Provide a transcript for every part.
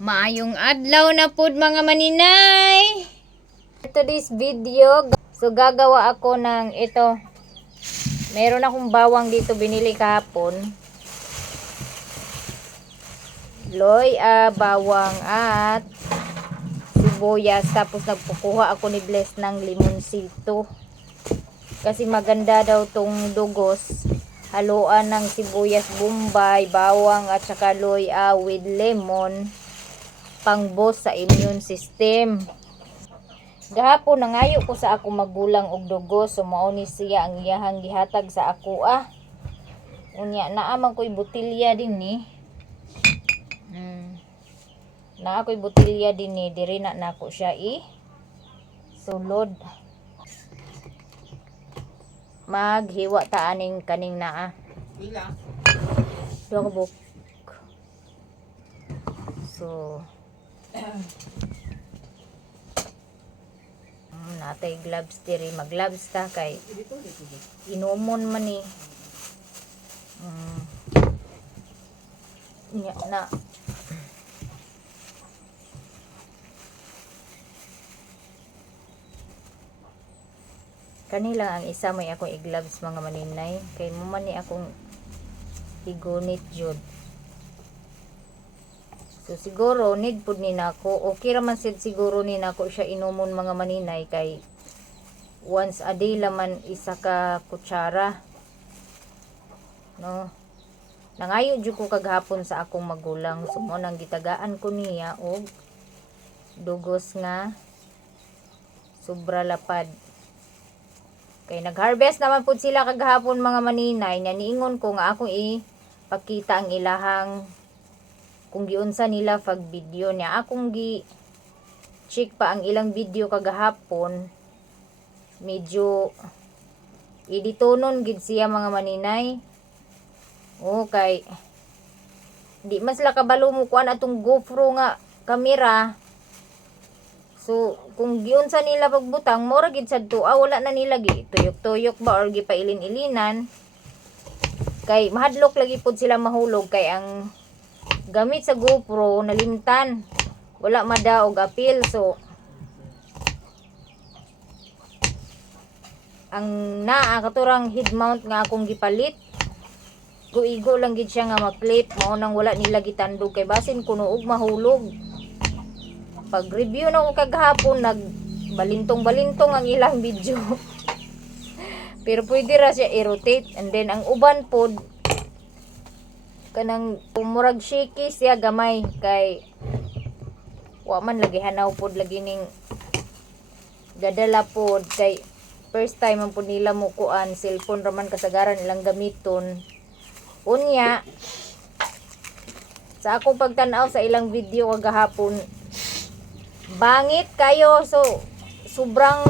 Maayong adlaw na pud mga maninay. Today's video, so gagawa ako ng ito. Meron akong bawang dito binili kahapon. Loy, bawang at sibuyas. Tapos nagpukuha ako ni Bless ng limonsito. Kasi maganda daw tong dugos. Haluan ng sibuyas, bombay, bawang at saka loy with lemon. Pang-boost sa immune system. Gahapon nangayo ko sa ako magulang og dugos, so mao ni siya ang iyahang gihatag sa ako Unya naa ko'y botilya din ni. Naa ko'y botilya din ni, diri na nako siya sulod. Maghiwa ta aning kaning naa. Ila. Dua ka So natay gloves diri, mag-gloves ta kay inumon man ni. Nya na kanila ang isa may akong i-gloves mga maninay kay mo man ni akong igunit jud. So siguro need pud ni nako. Okay ra man sad siguro ni nako siya inumon mga maninay kay once a day laman isa ka kutsara. No. Nangayo jud ko kaghapon sa akong magulang. So mo nang gitagaan ko niya og dugos nga sobra lapad. Kay nag-harvest naman pud sila kaghapon mga maninay. Niingon ko nga akong ipakita ang ilahang kung giunsa nila pag video niya. Akong check pa ang ilang video kagahapon. Medyo editonon gid siya mga maninay. Okay. Di mas la kabalo mo kuan atong GoPro nga kamera. So kung giunsa nila pagbutang mora gid sadto wala na nila gi tuyok-tuyok ba or gipailin-ilinan. Kay mahadlok lagi pud sila mahulog kay ang gamit sa GoPro nalimtan, wala madaog apil. So ang katurang head mount nga akong gipalit, guigo lang gid siya nga ma-clip, mao nang wala nila gitandog kay basin kuno og mahulog. Pag review na ko kaghapon nagbalintong-balintong ang ilang video. Pero pwede ra siya i-rotate, and then ang uban pod kanang umurag shaky siya gamay kay wa man lagi hanaw pod lagi ning gadala pod kay first time man pod nila mo kuan cellphone raman kasagaran ilang gamiton. Unya sa akong pagtan-aw sa ilang video kagahapon bangit kayo, so sobrang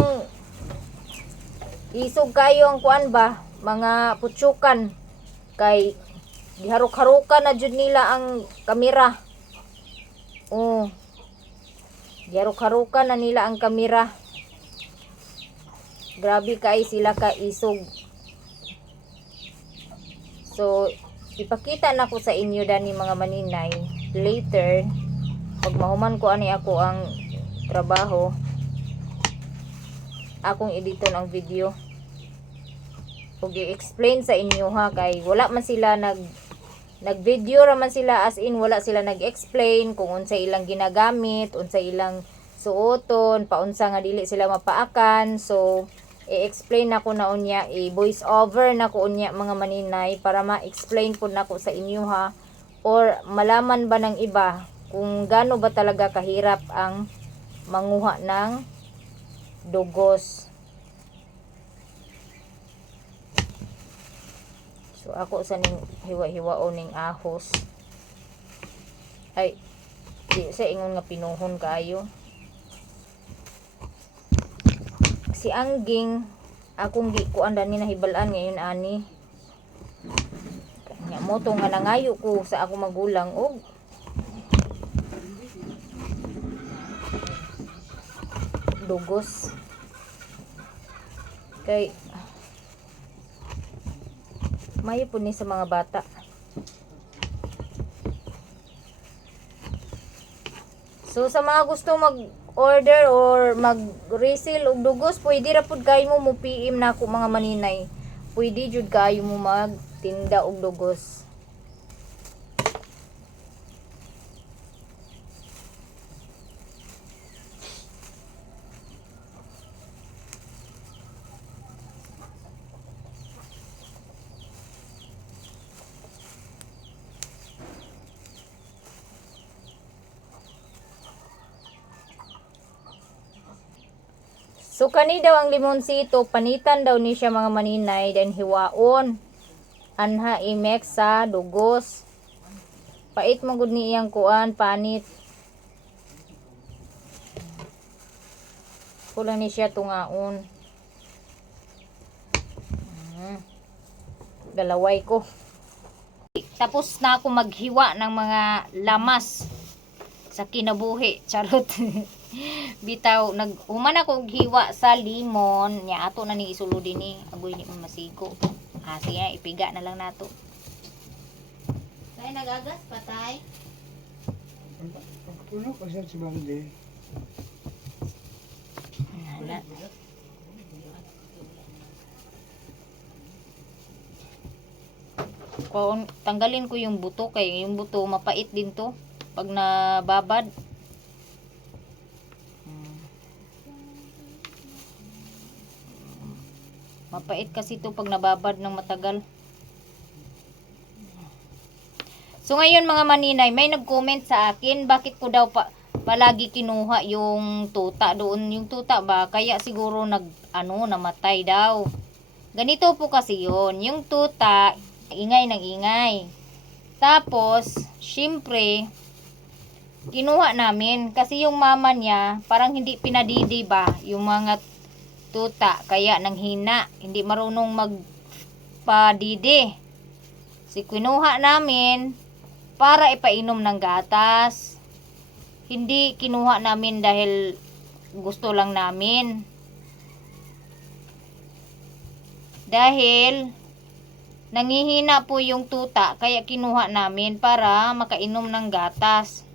isog kayo ang kuan ba mga putsukan kay giharuk-harukan na jud nila ang kamera. Giharuk-harukan na nila ang kamera. Grabe kay sila ka isog. So ipakita na ko sa inyo dani mga maninay later pag mahuman ko ani ako ang trabaho. Akong editon ang video. Ug i-explain sa inyo kay wala man sila nag-video raman sila, as in wala sila nag-explain kung unsa ilang ginagamit, unsa ilang suoton, paunsa nga dili sila mapaakan. So i-explain nako na unya, i-voice over nako unya mga maninay para ma-explain pud nako sa inyo or malaman ba ng iba kung gaano ba talaga kahirap ang manguha ng dugos. So ako sa ning hiwa-hiwao ning ahos. Ay, di sa ingon nga pinuhon kayo. Si Angging akong gikuan dani nahibalan ngayon ani. Kanya mo to nga nangayo ko sa akong magulang og dugos. Kay mayo po ni sa mga bata. So sa mga gusto mag-order or mag-resell og dugos, pwede ra pud kayo mo PM na ako mga maninay. Pwede jud kayo mo magtinda og dugos. So kani daw ang limonsito, panitan daw ni siya mga maninay, then hiwaon. Anha i-mix sa dugos. Pait mo gud ni iyang kuan, panit. Kulang ni siya tungaon. Galaway ko. Tapos na ako maghiwa ng mga lamas sa kinabuhi. Charot. Bitaw naghuman ako hiwa sa limon nya ato na ni isulo dinhi agoy ni masigo. Siya ipiga na lang nato. Tay nagagas patay. Puno pa siya si Bande. Hala. Kung tanggalin ko yung buto kay yung buto mapait din to pag nababad. Mapait kasi ito pag nababad ng matagal. So ngayon mga maninay, may nag-comment sa akin, bakit ko daw palagi kinuha yung tuta doon. Yung tuta ba, kaya siguro namatay daw. Ganito po kasi yun. Yung tuta, ingay ng ingay. Tapos, syempre, kinuha namin. Kasi yung mama niya, parang hindi pinadidi ba, yung mga tuta, kaya nanghina, hindi marunong magpadidi. Si kinuha namin para ipainom ng gatas. Hindi kinuha namin dahil gusto lang namin. Dahil nanghihina po yung tuta, kaya kinuha namin para makainom ng gatas.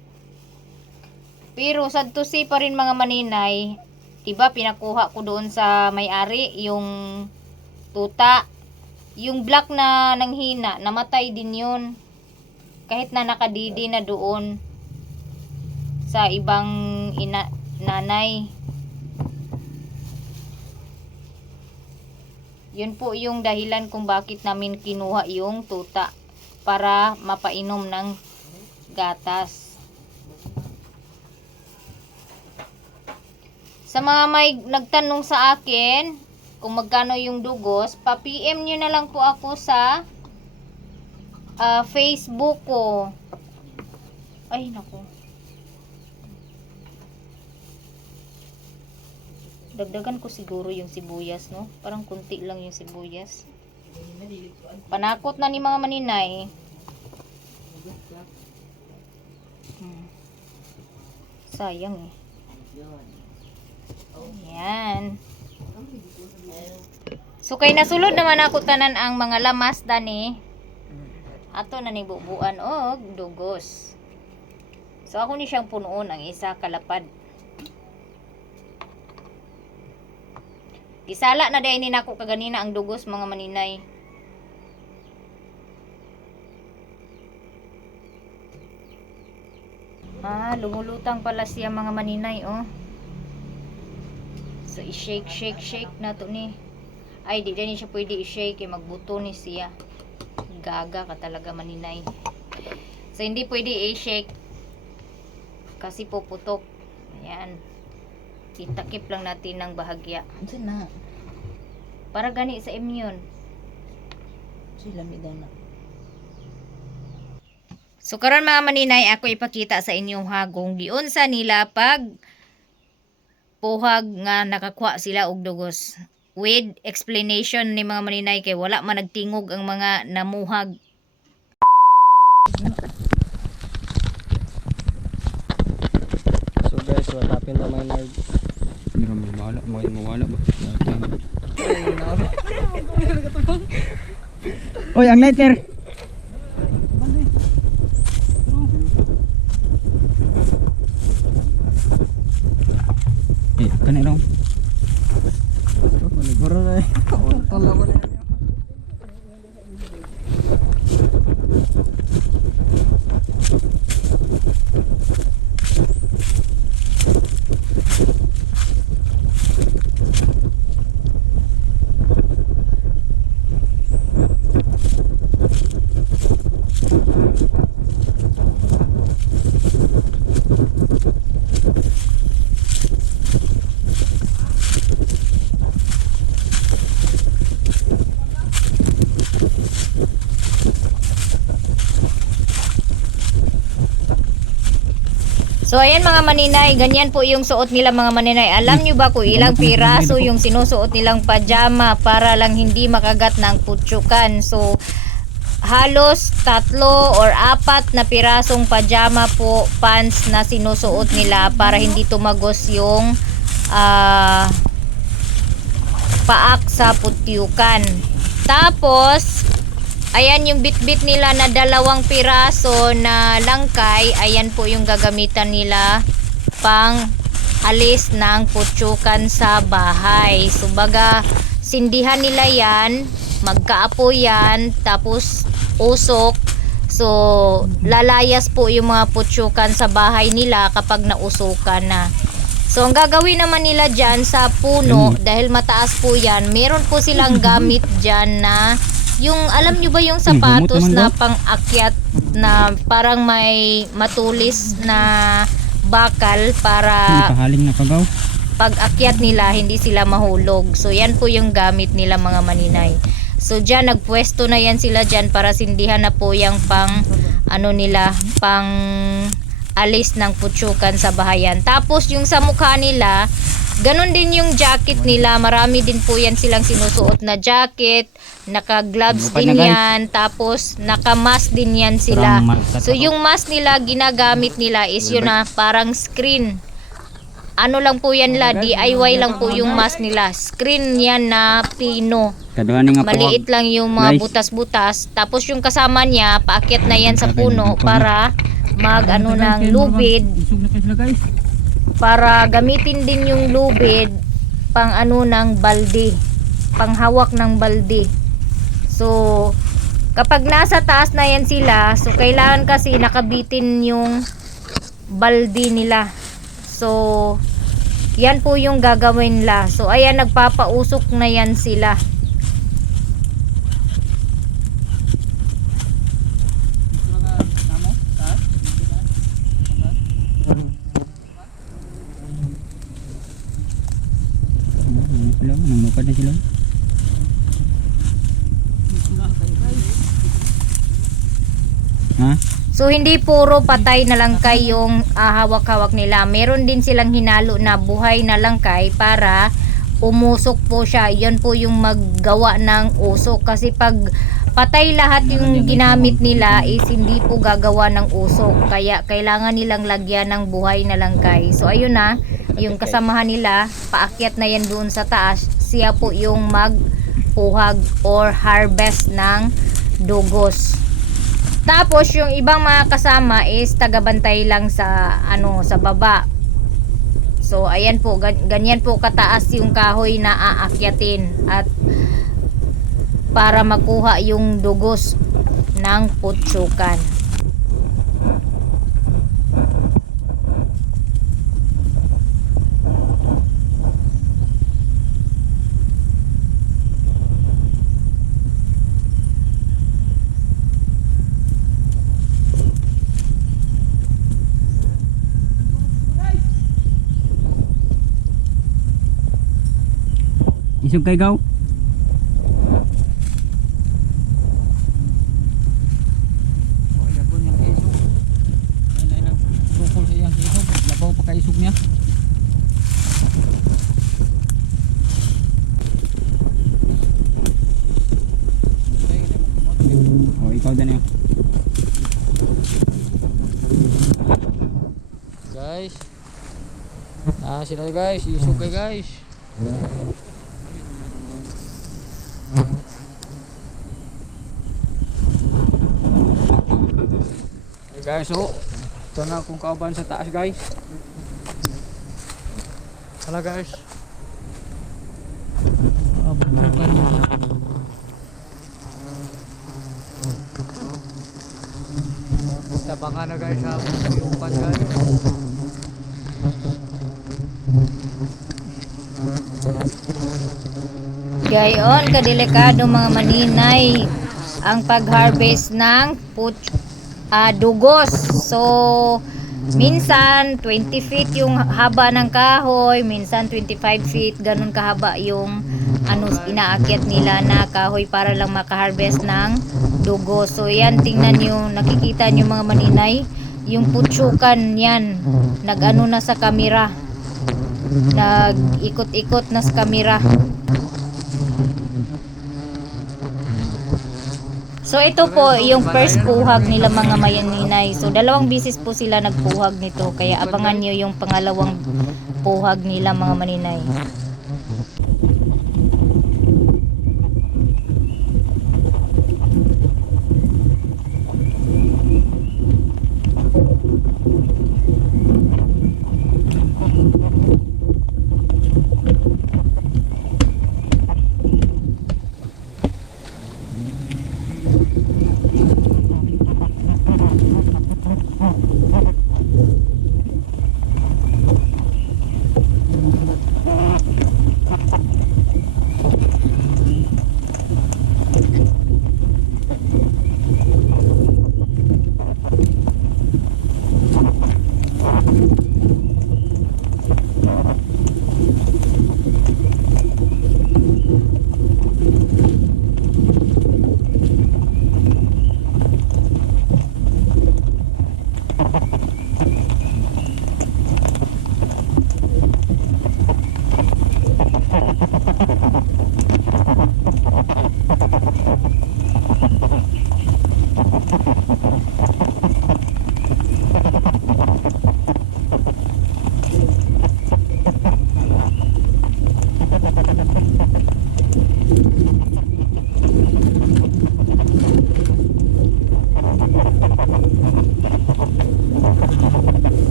Pero sadtusi pa rin mga maninay, diba pinakuha ko doon sa may-ari yung tuta. Yung black na nanghina, namatay din yun. Kahit na nakadidi na doon sa ibang nanay. Yun po yung dahilan kung bakit namin kinuha yung tuta. Para mapainom ng gatas. Sa mga may nagtanong sa akin kung magkano yung dugos, pa-PM nyo na lang po ako sa Facebook ko. Ay, naku. Dagdagan ko siguro yung sibuyas, no? Parang kunti lang yung sibuyas. Panakot na ni mga maninay. Sayang eh. Ayan. So kay nasulod naman ako tanan ang mga lamas dani. Ato na ni bubuan og dugos. So ako ni siyang punuon ang isa kalapad. Gisala na dai ni nako kaganina ang dugos mga maninay. Lumulutang pala siya mga maninay oh. So, i-shake na to ni. Ay, di din siya pwede i-shake. Magbuto ni siya. Gaga ka talaga maninay. So, hindi pwede i-shake. Kasi puputok. Ayan. Itakip lang natin ng bahagya. Ano na? Para gani sa immune. Sila mi daw na. So, karon mga maninay, ako ipakita sa inyong hagong giunsa nila pag puhag nga nakakuha sila og dugos with explanation ni mga maninay kay wala man nagtingog ang mga namuhag. So guys, watapin na may nerd. Hindi kami mawala ba? Oy, ang lighter. Kani raw. Maliguro na eh. Tala mo na yan. So ayan mga maninay, ganyan po yung suot nila mga maninay. Alam nyo ba kung ilang piraso yung sinusuot nilang pajama para lang hindi makagat ng putsukan? So halos 3 or 4 na pirasong pajama po, pants na sinusuot nila para hindi tumagos yung paak sa putyukan. Tapos ayan yung bitbit nila na 2 piraso na langkay. Ayan po yung gagamitan nila pang alis ng putsukan sa bahay. So baga sindihan nila yan, magkaapo yan, tapos usok. So lalayas po yung mga putsukan sa bahay nila kapag nausukan na. So ang gagawin naman nila dyan sa puno, dahil mataas po yan, meron po silang gamit dyan na yung, alam nyo ba yung sapatos na pang-akyat na parang may matulis na bakal para Pahaling na pagaw. pag-akyat nila hindi sila mahulog. So yan po yung gamit nila mga maninay. So dyan nagpwesto na yan sila dyan para sindihan na po yung pang ano nila, pang alis ng putsukan sa bahayan. Tapos yung sa mukha nila, ganun din yung jacket nila. Marami din po yan silang sinusuot na jacket. Naka-gloves din yan. Tapos naka-mask din yan sila. So yung mask nila, ginagamit nila is yun na parang screen. Ano lang po yan la, DIY lang po yung mask nila. Screen yan na pino. Kaduhan nga po. Maliit lang yung mga butas-butas. Tapos yung kasama niya, paakyat na yan sa puno para mag ano ng lubid, para gamitin din yung lubid pang ano ng balde, pang hawak ng balde. So kapag nasa taas na yan sila, so kailangan kasi nakabitin yung balde nila. So yan po yung gagawin nila. So ayan, nagpapausok na yan sila. Namupad na sila. Ha? So hindi puro patay na langkay yung hawak-hawak nila. Meron din silang hinalo na buhay na langkay para umusok po siya. Yun po yung maggawa ng usok. Kasi pag patay lahat yung ginamit nila is hindi po gagawa ng usok. Kaya kailangan nilang lagyan ng buhay na langkay. So ayun na, yung kasamahan nila, paakyat na yan doon sa taas. Siya po yung magpuhag or harvest ng dugos. Tapos yung ibang mga kasama is tagabantay lang sa ano, sa baba. So ayan po, ganyan po kataas yung kahoy na aakyatin at para makuha yung dugos ng putsukan. Isog kay gaw. Isog niya. Oh, ikaw din yun. Guys. Sila guys, isog kay guys. Guys, so ito na akong kauban sa taas guys. Hala guys. Bukan. Tabangan na guys sa upan guys. Gayon kadelikado mga maninay ang pag-harvest ng dugos. So minsan 20 feet yung haba ng kahoy, minsan 25 feet, ganun kahaba yung inaakyat nila na kahoy para lang makaharvest ng dugos. So yan, tingnan nyo, nakikita nyo mga maninay, yung putsukan yan, nag-ano na sa kamera, nag-ikot-ikot na sa kamera. So ito po yung first puhag nila mga maninay. So 2 bisis po sila nagpuhag nito, kaya abangan nyo yung pangalawang puhag nila mga maninay.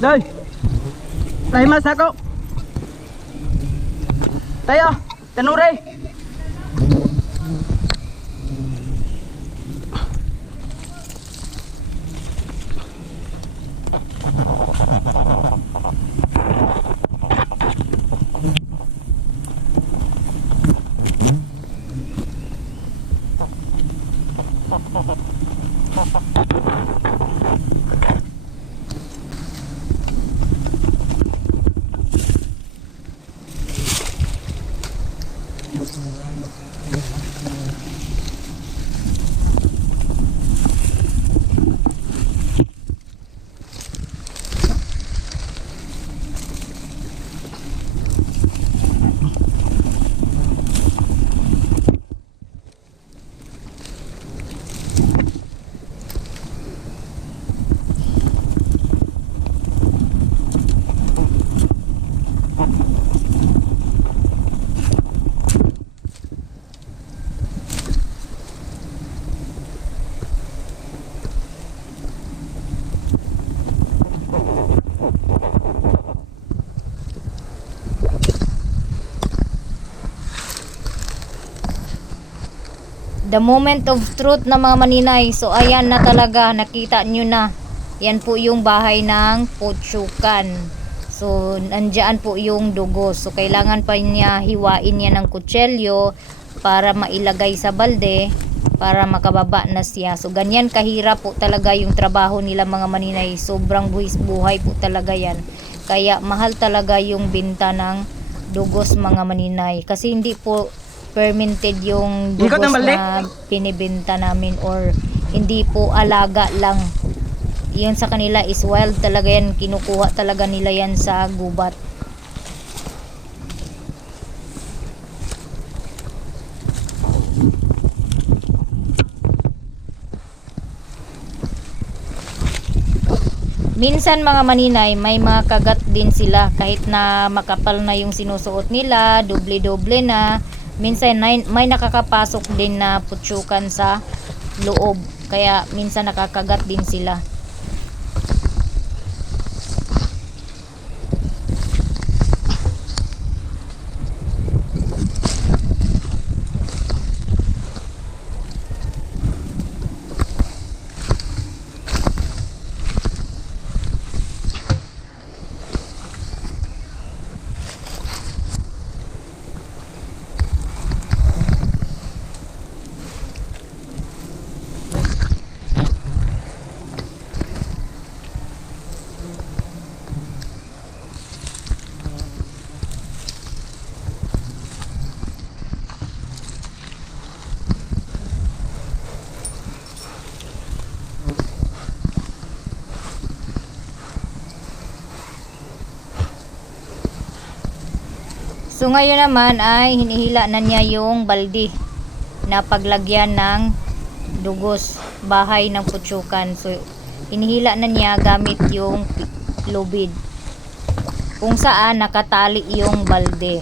Doy. Lahimas ako. Tayo, tanure. The moment of truth na mga maninay. So ayan na talaga, nakita nyo na. Yan po yung bahay ng Putsukan. So nandyan po yung dugos. So kailangan pa niya hiwain niya ng kutselyo para mailagay sa balde para makababa na siya. So ganyan kahirap po talaga yung trabaho nila mga maninay. Sobrang buwis buhay po talaga yan. Kaya mahal talaga yung binta ng dugos mga maninay. Kasi hindi po fermented yung Ikot dugos ang balde? na binibenta namin, or hindi po alaga lang. Yan sa kanila is wild talaga yan. Kinukuha talaga nila yan sa gubat. Minsan mga maninay, may mga kagat din sila kahit na makapal na yung sinusuot nila, doble-doble na. Minsan may nakakapasok din na putsukan sa loob. Kaya minsan nakakagat din sila. So ngayon naman ay hinihila na niya yung balde na paglagyan ng dugos, bahay ng Putsukan. So hinihila na niya gamit yung lubid kung saan nakatali yung balde.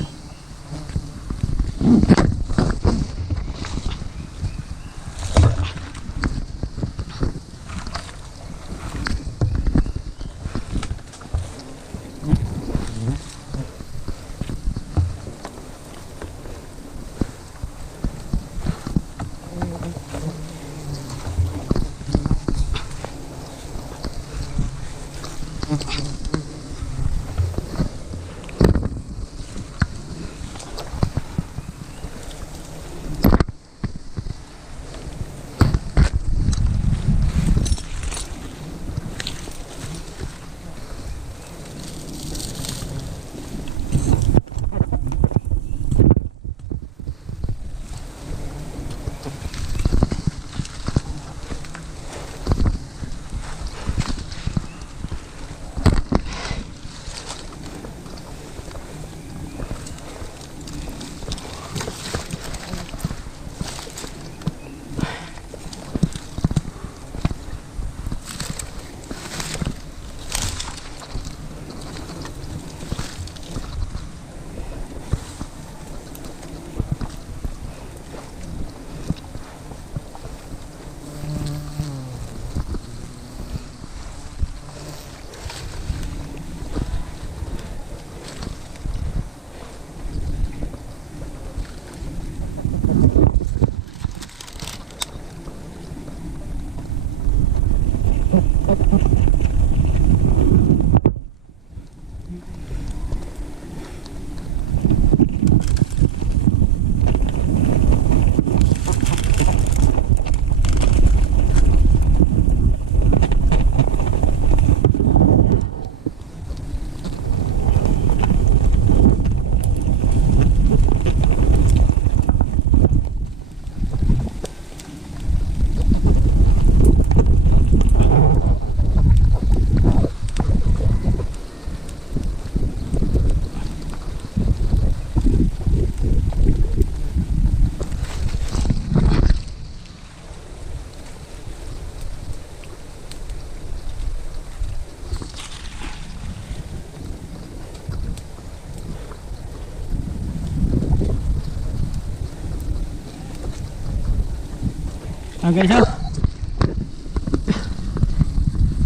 guys, oh.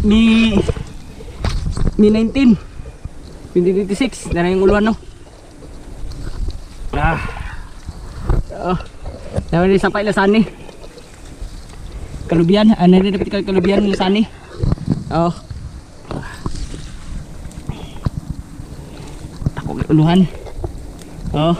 Ni 19 2026 na yung uluan, no. Oh. Dapat sampai Lasani. Kalubian, ano din dapat kalubian Lasani. Oh. Ako uluhan. Oh.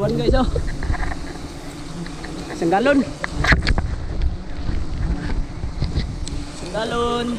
Buwan guys, oh. Isang galon. Isang galon.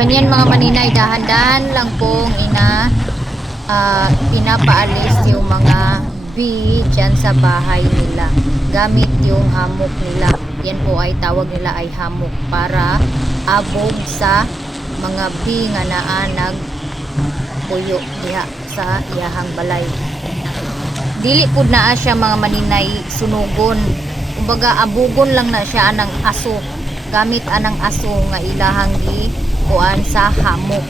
Ganyan mga maninay, dahan-dahan lang pong pinapaalis yung mga bee dyan sa bahay nila gamit yung hammock nila. Yan po ay tawag nila ay hammock para abog sa mga bee nga naa nagpuyo diha sa iyahang balay. Dili pud naa siya mga maninay sunugon, kumbaga abugon lang na siya anang aso, gamit anang aso nga ilahang gi kuan sa hammock.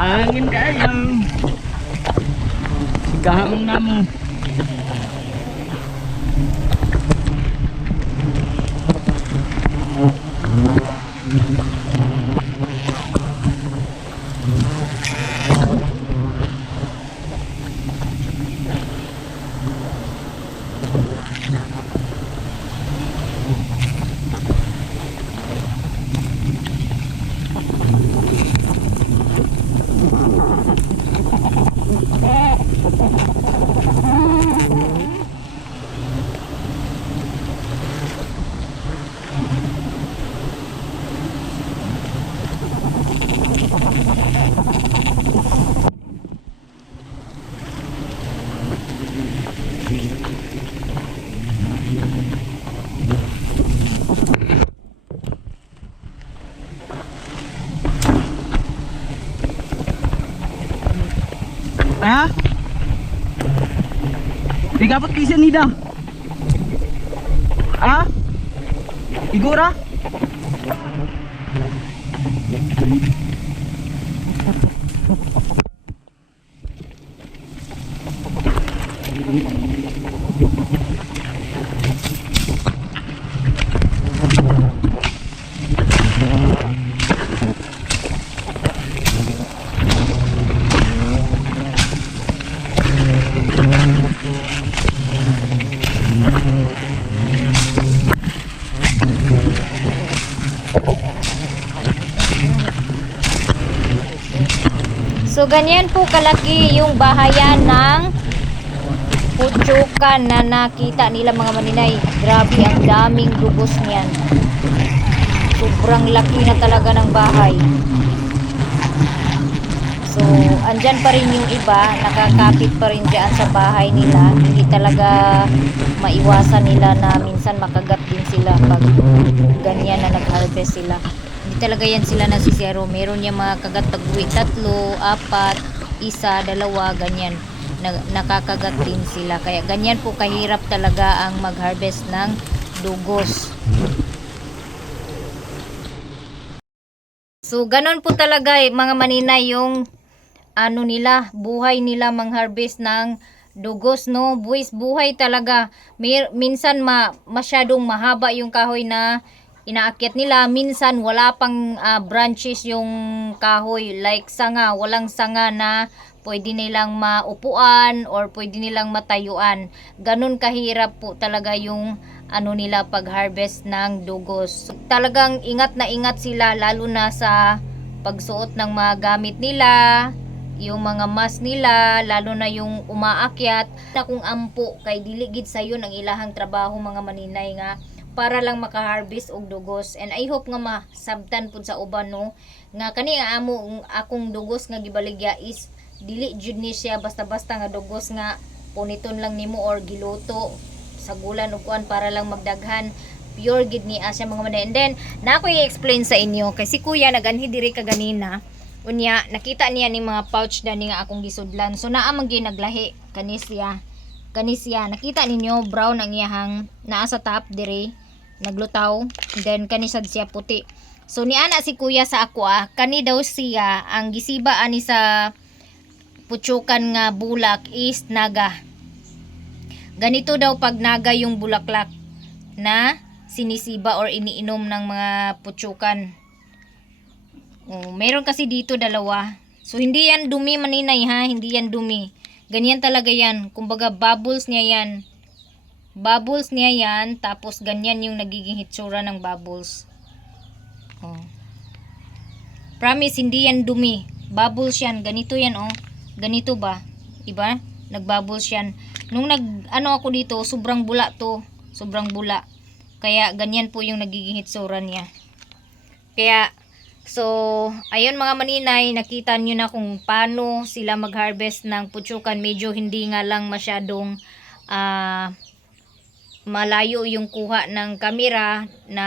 Hangin kayo. Sigahan na mo. Ha? Digapot kayo siya nida. Ha? Igura? So ganyan po kalaki yung bahayan ng Puchukan na nakita nila mga maninay. Grabe, ang daming dugos niyan. Sobrang laki na talaga ng bahay. So andyan pa rin yung iba, nakakapit pa rin dyan sa bahay nila. Hindi talaga maiwasan nila na minsan makagat din sila pag ganyan na nag-harvest sila. Hindi talaga yan sila nasisero. Meron yung mga kagat pag uwi, 3, 4, 1, 2, ganyan. Nakakagat din sila. Kaya ganyan po kahirap talaga ang mag-harvest ng dugos. So ganon po talaga mga maninay yung ano nila, buhay nila mang-harvest ng dugos, no? Buhay talaga. Minsan masyadong mahaba yung kahoy na inaakyat nila. Minsan wala pang branches yung kahoy, like sanga, walang sanga na pwede nilang maupuan or pwede nilang matayuan. Ganun kahirap po talaga yung ano nila pag-harvest ng dugos. Talagang ingat na ingat sila, lalo na sa pagsuot ng mga gamit nila, yung mga mask nila, lalo na yung umaakyat. Na kung ampo kay diligid sayon ang ilahang trabaho mga maninay nga para lang maka-harvest og dugos. And I hope nga masabtan pud sa uban, no, nga kani nga amo akong dugos nga gibaligya is dili jud ni siya basta-basta nga dugos nga puniton lang nimo or giluto sa gulan ug kuan para lang magdaghan. Pure gid ni siya mga manay. And then na ako i-explain sa inyo kay si kuya naganhi diri kaganina. Unya nakita niya ni mga pouch na ni nga akong gisudlan. So naa man gyud naglahi kanisya. Nakita ninyo brown ang iyahang naa sa top diri naglutaw. Then kanisad siya puti. So ni ana si kuya sa ako kani daw siya ang gisiba ani sa Puchukan nga bulak is naga. Ganito daw pag naga yung bulaklak na sinisiba or iniinom ng mga puchukan. Meron kasi dito dalawa. So hindi yan dumi maninay ha, hindi yan dumi. Ganyan talaga yan. Kumbaga bubbles niya yan. Bubbles niya yan, tapos ganyan yung nagiging hitsura ng bubbles. Promise, hindi yan dumi. Bubbles yan. Ganito yan Ganito ba? Diba? Nagbubbles yan. Nung ano ako dito, sobrang bula to. Sobrang bula. Kaya ganyan po yung nagiging hitsura niya. Kaya, so, ayun mga maninay, nakita nyo na kung paano sila mag-harvest ng puchukan. Medyo hindi nga lang masyadong malayo yung kuha ng kamera na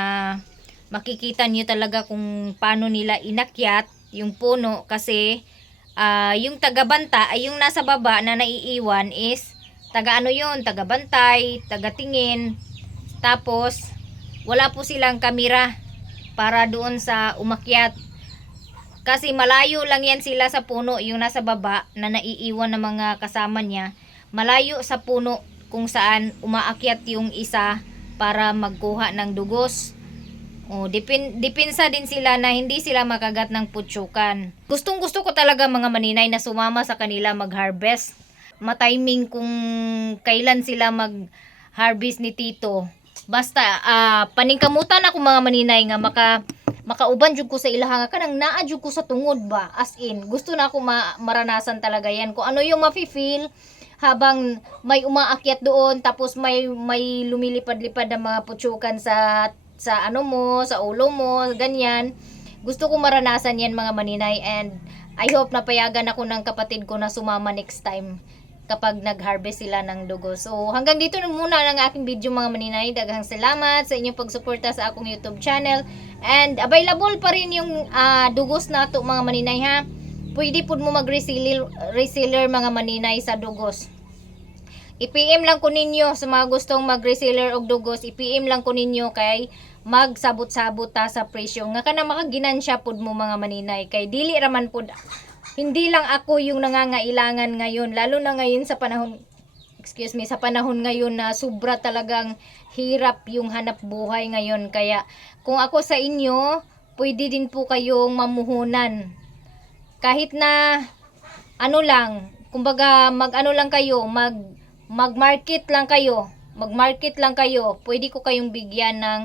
makikita nyo talaga kung paano nila inakyat yung puno kasi yung tagabanta ay yung nasa baba na naiiwan is taga tagabantay, tagatingin. Tapos wala po silang kamera para doon sa umakyat. Kasi malayo lang yan sila sa puno, yung nasa baba na naiiwan ng mga kasama niya. Malayo sa puno kung saan umaakyat yung isa para magkuha ng dugos. O, dipinsa din sila na hindi sila makagat ng putsukan. Gustong gusto ko talaga mga maninay na sumama sa kanila mag-harvest. Matiming kung kailan sila mag-harvest ni Tito. Basta, paningkamutan ako mga maninay nga makauban jud ko sa ilaha nga kanang naa jud ko sa tungod ba, as in gusto na ako maranasan talaga yan kung ano yung mafi-feel habang may umaakyat doon tapos may lumilipad-lipad na mga putsukan sa ano mo, sa ulo mo, ganyan. Gusto ko maranasan yan mga maninay, and I hope na payagan ako ng kapatid ko na sumama next time kapag nag-harvest sila ng dugo. So, hanggang dito na muna ang aking video mga maninay. Daghang salamat sa inyong pagsuporta sa akong YouTube channel. And available pa rin yung dugos na to mga maninay ha. Pwede po mo mag-reseller mga maninay sa dugos. I-PM lang ko ninyo sa mga gustong mag-reseller og dugos. I-PM lang ko ninyo kay magsabot-sabot ta sa presyo. Nga ka na makaginansya pod mo mga maninay. Kay dili raman pod. Hindi lang ako yung nangangailangan ngayon, lalo na ngayon sa panahon, sa panahon ngayon na sobra talagang hirap yung hanap buhay ngayon. Kaya kung ako sa inyo, pwede din po kayong mamuhunan. Kahit na ano lang, kumbaga mag-ano lang kayo, mag-market lang kayo. Mag-market lang kayo. Pwede ko kayong bigyan ng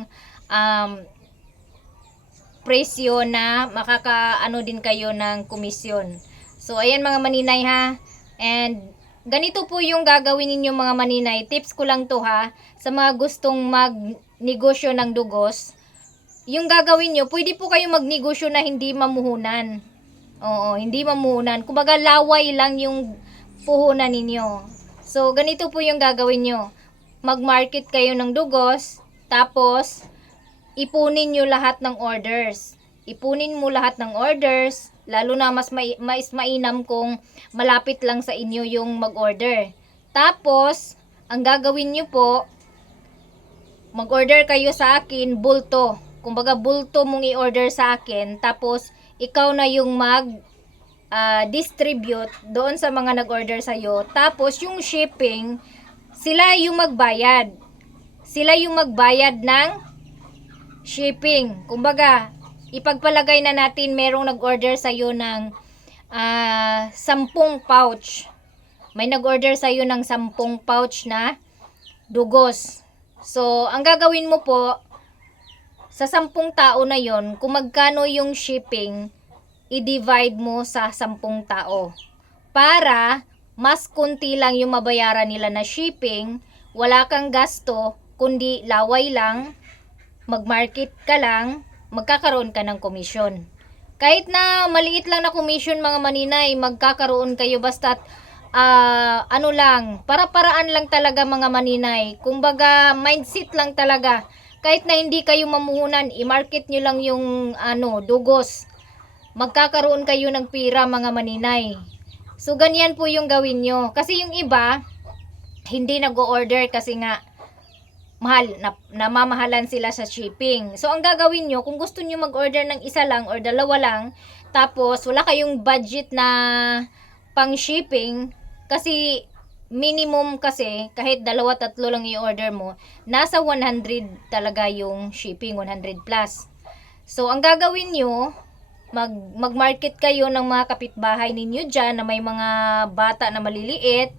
presyo na makakaano din kayo ng komisyon. So, ayan mga maninay ha. And, ganito po yung gagawin ninyo mga maninay. Tips ko lang to ha. Sa mga gustong magnegosyo ng dugos, yung gagawin nyo, pwede po kayo magnegosyo na hindi mamuhunan. Oo, hindi mamuhunan. Kumbaga, laway lang yung puhunan ninyo. So, ganito po yung gagawin nyo. Mag-market kayo ng dugos, tapos, ipunin nyo lahat ng orders. Ipunin mo lahat ng orders, lalo na mas mainam kung malapit lang sa inyo yung mag-order. Tapos, ang gagawin nyo po, mag-order kayo sa akin, bulto. Kumbaga, bulto mong i-order sa akin, tapos, ikaw na yung distribute doon sa mga nag-order sa'yo. Tapos, yung shipping, sila yung magbayad. Sila yung magbayad ng shipping. Kumbaga, ipagpalagay na natin merong nag-order sa'yo ng 10 pouch. May nag-order sa'yo ng 10 pouch na dugos. So, ang gagawin mo po, sa 10 tao na yon, kung magkano yung shipping, i-divide mo sa 10 tao. Para mas kunti lang yung mabayaran nila na shipping, wala kang gasto, kundi laway lang, mag-market ka lang, magkakaroon ka ng komisyon. Kahit na maliit lang na komisyon mga maninay, magkakaroon kayo basta't ano lang, para-paraan lang talaga mga maninay. Kumbaga, mindset lang talaga. Kahit na hindi kayo mamuhunan, i-market nyo lang yung dugos. Magkakaroon kayo ng pira mga maninay. So, ganyan po yung gawin nyo. Kasi yung iba, hindi nag-o-order kasi nga, mahal, namamahalan sila sa shipping. So, ang gagawin nyo, kung gusto nyo mag-order ng isa lang or dalawa lang, tapos wala kayong budget na pang shipping, kasi minimum kasi, kahit 2-3 lang i-order mo, nasa 100 talaga yung shipping, 100 plus. So, ang gagawin nyo, mag-market kayo ng mga kapitbahay ninyo dyan na may mga bata na maliliit,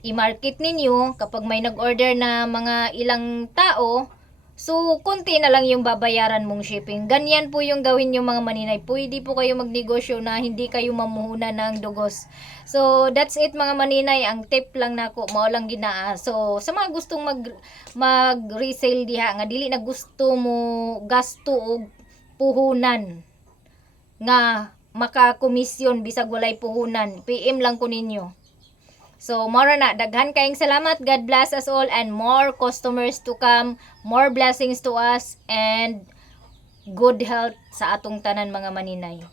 i-market ninyo kapag may nag-order na mga ilang tao, so konti na lang yung babayaran mong shipping. Ganyan po yung gawin nyo mga maninay. Pwede po kayo magnegosyo na hindi kayo mamuhunan ng dugos. So that's it mga maninay. Ang tip lang nako, mao lang ginaa. So sa mga gustong mag-resale diha nga dili na gusto mo gasto og puhunan nga makakomisyon bisag walay puhunan, PM lang ko ninyo. So, mora na. Daghan kayong salamat. God bless us all and more customers to come. More blessings to us and good health sa atong tanan mga maninay.